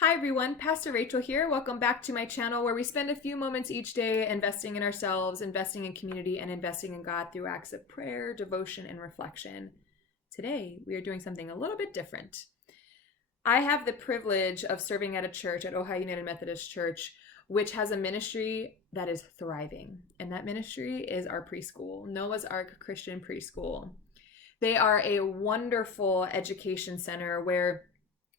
Hi everyone, Pastor Rachel here. Welcome back to my channel where we spend a few moments each day investing in ourselves, investing in community, and investing in God through acts of prayer, devotion, and reflection. Today, we are doing something a little bit different. I have the privilege of serving at a church, at Ohio United Methodist Church, which has a ministry that is thriving. And that ministry is our preschool, Noah's Ark Christian Preschool. They are a wonderful education center where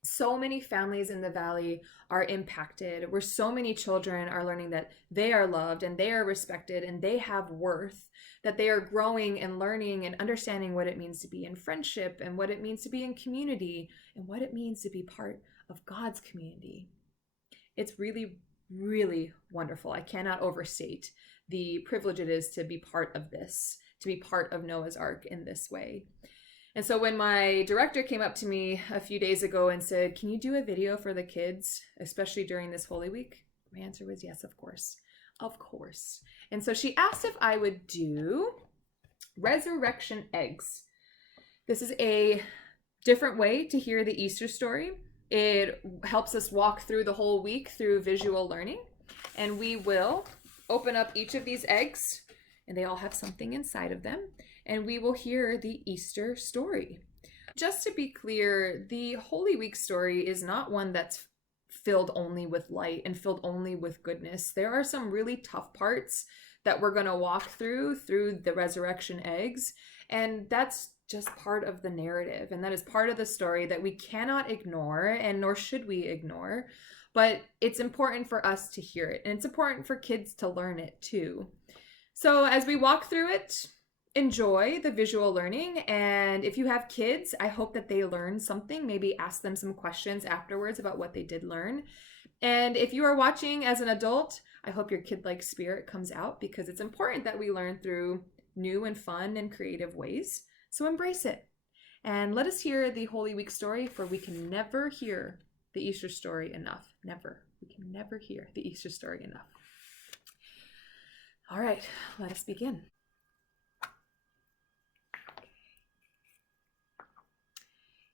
so many families in the valley are impacted, where so many children are learning that they are loved and they are respected and they have worth, that they are growing and learning and understanding what it means to be in friendship and what it means to be in community and what it means to be part of God's community. It's really, really wonderful. I cannot overstate the privilege it is to be part of this, to be part of Noah's Ark in this way. And so when my director came up to me a few days ago and said, "Can you do a video for the kids, especially during this Holy Week?" My answer was yes, of course. Of course. And so she asked if I would do resurrection eggs. This is a different way to hear the Easter story. It helps us walk through the whole week through visual learning. And we will open up each of these eggs, and they all have something inside of them. And we will hear the Easter story. Just to be clear, the Holy Week story is not one that's filled only with light and filled only with goodness. There are some really tough parts that we're going to walk through the resurrection eggs, and that's just part of the narrative, and that is part of the story that we cannot ignore, and nor should we ignore, but it's important for us to hear it, and it's important for kids to learn it too. So as we walk through it, enjoy the visual learning, and if you have kids, I hope that they learn something. Maybe ask them some questions afterwards about what they did learn. And if you are watching as an adult, I hope your kid-like spirit comes out, because it's important that we learn through new and fun and creative ways. So embrace it. And let us hear the Holy Week story, for we can never hear the Easter story enough. Never. We can never hear the Easter story enough. All right, let us begin.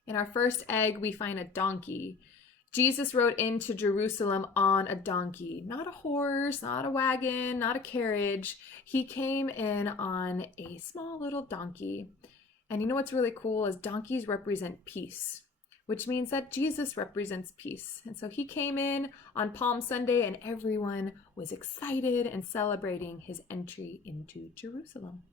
In our first egg, we find a donkey. Jesus rode into Jerusalem on a donkey, not a horse, not a wagon, not a carriage. He came in on a small little donkey. And you know what's really cool is donkeys represent peace, which means that Jesus represents peace. And so he came in on Palm Sunday, and everyone was excited and celebrating his entry into Jerusalem.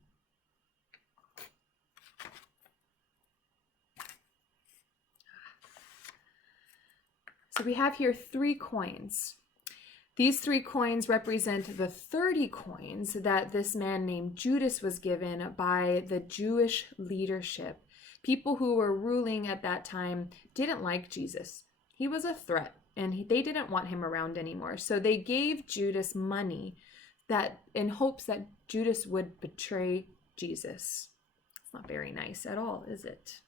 So we have here 3 coins. These 3 coins represent the 30 coins that this man named Judas was given by the Jewish leadership. People who were ruling at that time didn't like Jesus. He was a threat, and they didn't want him around anymore. So they gave Judas money that in hopes that Judas would betray Jesus. It's not very nice at all, is it?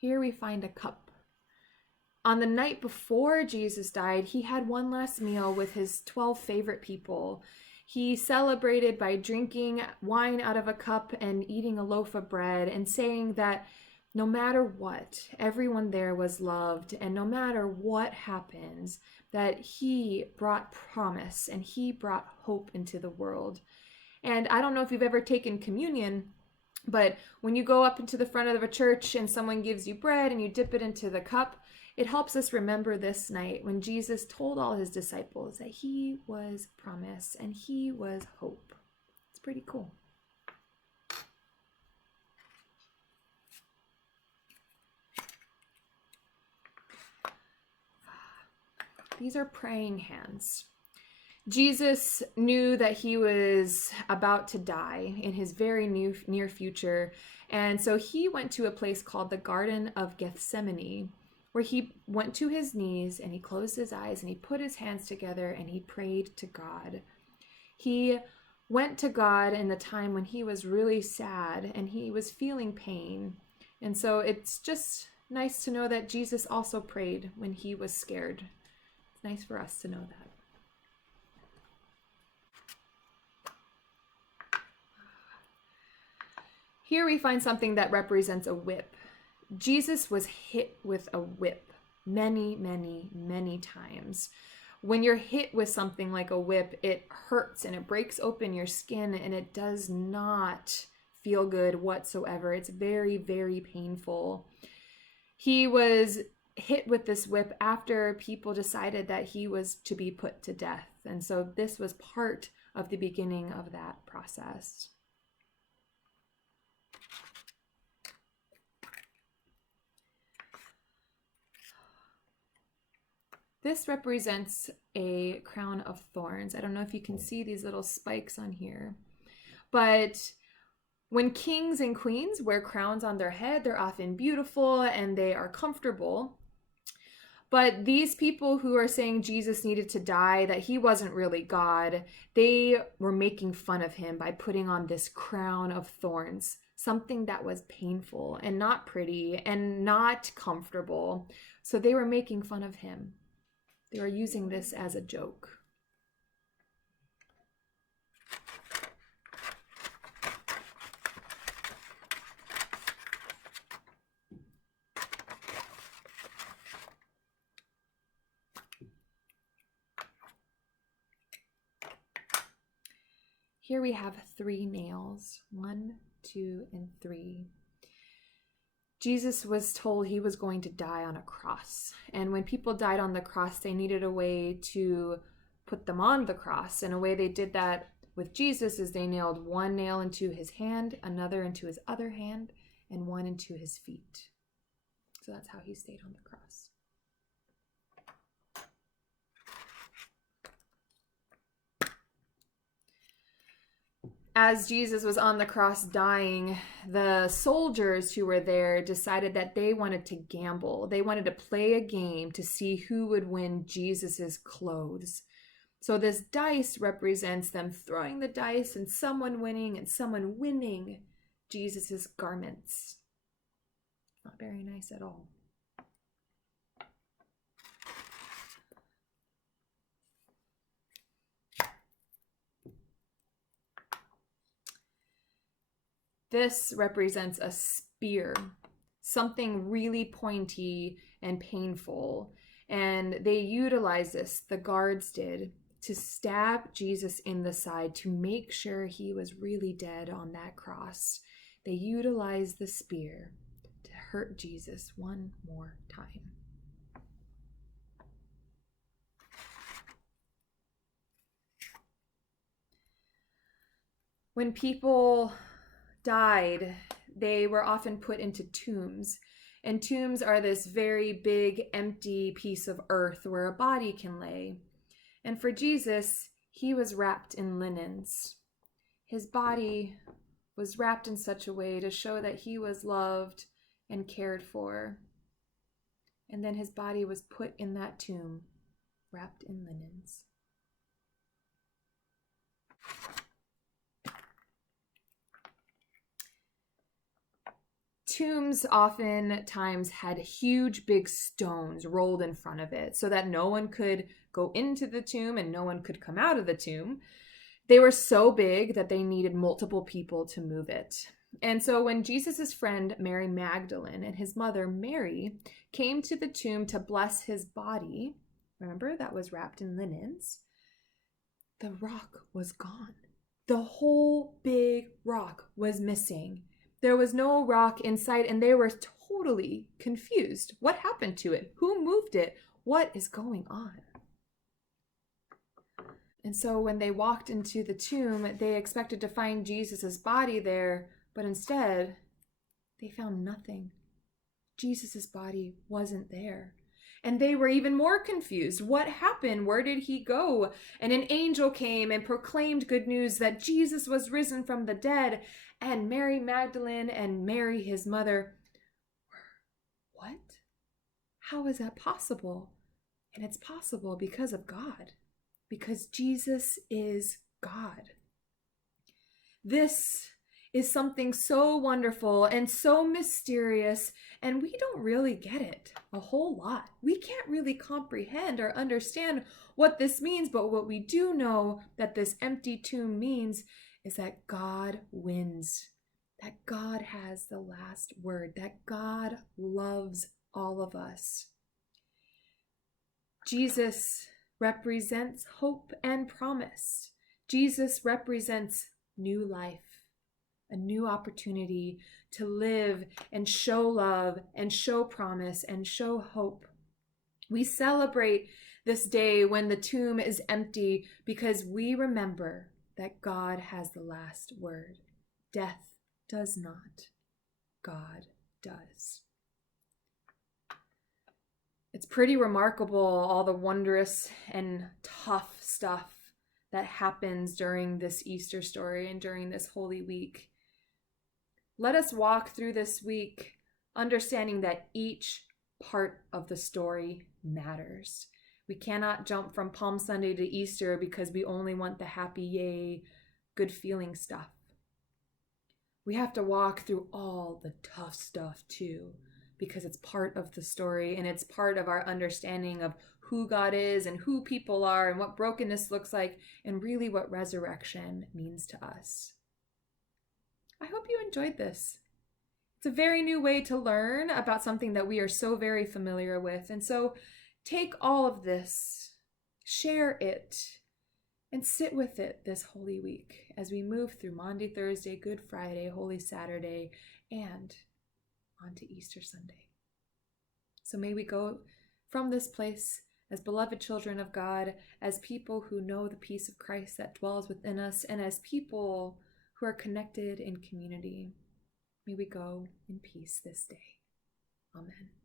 Here we find a cup. On the night before Jesus died, he had one last meal with his 12 favorite people. He celebrated by drinking wine out of a cup and eating a loaf of bread, and saying that no matter what, everyone there was loved, and no matter what happens, that he brought promise and he brought hope into the world. And I don't know if you've ever taken communion, but when you go up into the front of a church and someone gives you bread and you dip it into the cup, it helps us remember this night when Jesus told all his disciples that he was promise and he was hope. It's pretty cool. These are praying hands. Jesus knew that he was about to die in his very near future, and so he went to a place called the Garden of Gethsemane, where he went to his knees and he closed his eyes and he put his hands together and he prayed to God. He went to God in the time when he was really sad and he was feeling pain. And so it's just nice to know that Jesus also prayed when he was scared. It's nice for us to know that. Here we find something that represents a whip. Jesus was hit with a whip many, many, many times. When you're hit with something like a whip, it hurts and it breaks open your skin, and it does not feel good whatsoever. It's very, very painful. He was hit with this whip after people decided that he was to be put to death. And so this was part of the beginning of that process. This represents a crown of thorns. I don't know if you can see these little spikes on here, but when kings and queens wear crowns on their head, they're often beautiful and they are comfortable. But these people who are saying Jesus needed to die, that he wasn't really God, they were making fun of him by putting on this crown of thorns, something that was painful and not pretty and not comfortable. So they were making fun of him. They were using this as a joke. Here we have 3 nails, 1, 2, and 3. Jesus was told he was going to die on a cross. And when people died on the cross, they needed a way to put them on the cross. And a way they did that with Jesus is they nailed 1 nail into his hand, another into his other hand, and 1 into his feet. So that's how he stayed on the cross. As Jesus was on the cross dying, the soldiers who were there decided that they wanted to gamble. They wanted to play a game to see who would win Jesus's clothes. So this dice represents them throwing the dice and someone winning Jesus's garments. Not very nice at all. This represents a spear, something really pointy and painful. And they utilized this, the guards did, to stab Jesus in the side to make sure he was really dead on that cross. They utilized the spear to hurt Jesus one more time. When people died, they were often put into tombs. And tombs are this very big, empty piece of earth where a body can lay. And for Jesus, he was wrapped in linens. His body was wrapped in such a way to show that he was loved and cared for. And then his body was put in that tomb, wrapped in linens. Tombs oftentimes had huge big stones rolled in front of it so that no one could go into the tomb and no one could come out of the tomb. They were so big that they needed multiple people to move it. And so when Jesus's friend Mary Magdalene and his mother Mary came to the tomb to bless his body, remember that was wrapped in linens, the rock was gone. The whole big rock was missing. There was no rock in sight, and they were totally confused. What happened to it? Who moved it? What is going on? And so when they walked into the tomb, they expected to find Jesus's body there, but instead, they found nothing. Jesus's body wasn't there. And they were even more confused. What happened? Where did he go? And an angel came and proclaimed good news that Jesus was risen from the dead. And Mary Magdalene and Mary, his mother, were, what? How is that possible? And it's possible because of God. Because Jesus is God. This is something so wonderful and so mysterious, and we don't really get it a whole lot. We can't really comprehend or understand what this means, but what we do know that this empty tomb means is that God wins. that God has the last word, that God loves all of us. Jesus represents hope and promise. Jesus represents new life, a new opportunity to live and show love and show promise and show hope. We celebrate this day when the tomb is empty because we remember that God has the last word. Death does not. God does. It's pretty remarkable, all the wondrous and tough stuff that happens during this Easter story and during this Holy Week. Let us walk through this week understanding that each part of the story matters. We cannot jump from Palm Sunday to Easter because we only want the happy, yay, good feeling stuff. We have to walk through all the tough stuff too, because it's part of the story and it's part of our understanding of who God is and who people are and what brokenness looks like and really what resurrection means to us. I hope you enjoyed this. It's a very new way to learn about something that we are so very familiar with. And so take all of this, share it, and sit with it this Holy Week as we move through Maundy Thursday, Good Friday, Holy Saturday, and onto Easter Sunday. So may we go from this place as beloved children of God, as people who know the peace of Christ that dwells within us, and as people who are connected in community. May we go in peace this day. Amen.